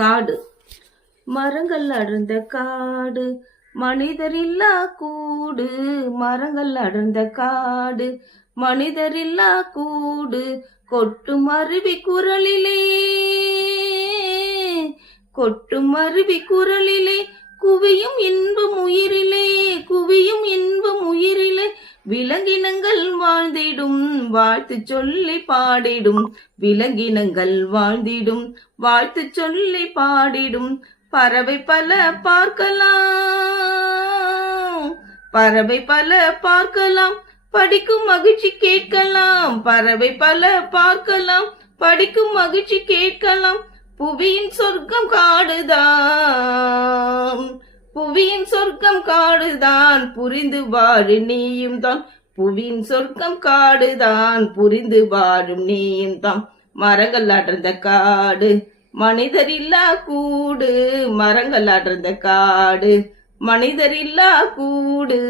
காடு. மரங்கள் அடர்ந்த காடு, மனிதரில்லா கூடு. மரங்கள் அடர்ந்த காடு, மனிதரில்லா கூடு. கொட்டும் அருவி குரலிலே, கொட்டும் அருவி குரலிலே, குவியும் இன்பம் உயிரிலே, குவியும் இன்பம் உயிரிலே. விலங்கினங்கள் வாழ்ந்திடும், வாழ்த்து சொல்லி பாடிடும். விலங்கினங்கள் வாழ்ந்திடும், வாழ்த்து சொல்லி பாடிடும். பறவை பல பார்க்கலாம், பறவை பல பார்க்கலாம், படிக்கும் மகிழ்ச்சி கேட்கலாம். பறவை பல பார்க்கலாம், படிக்கும் மகிழ்ச்சி கேட்கலாம். புவியின் சொர்க்கம் காடுதான், புவியின் சொர்க்கம் காடுதான், புரிந்து வாழு நீயும் தான். புவியின் சொர்க்கம் காடுதான், புரிந்து வாழும் நீயும் தான். மரங்கள் அடர்ந்த காடு, மனிதரில்லா கூடு. மரங்கள் அடர்ந்த காடு, மனிதரில்லா கூடு.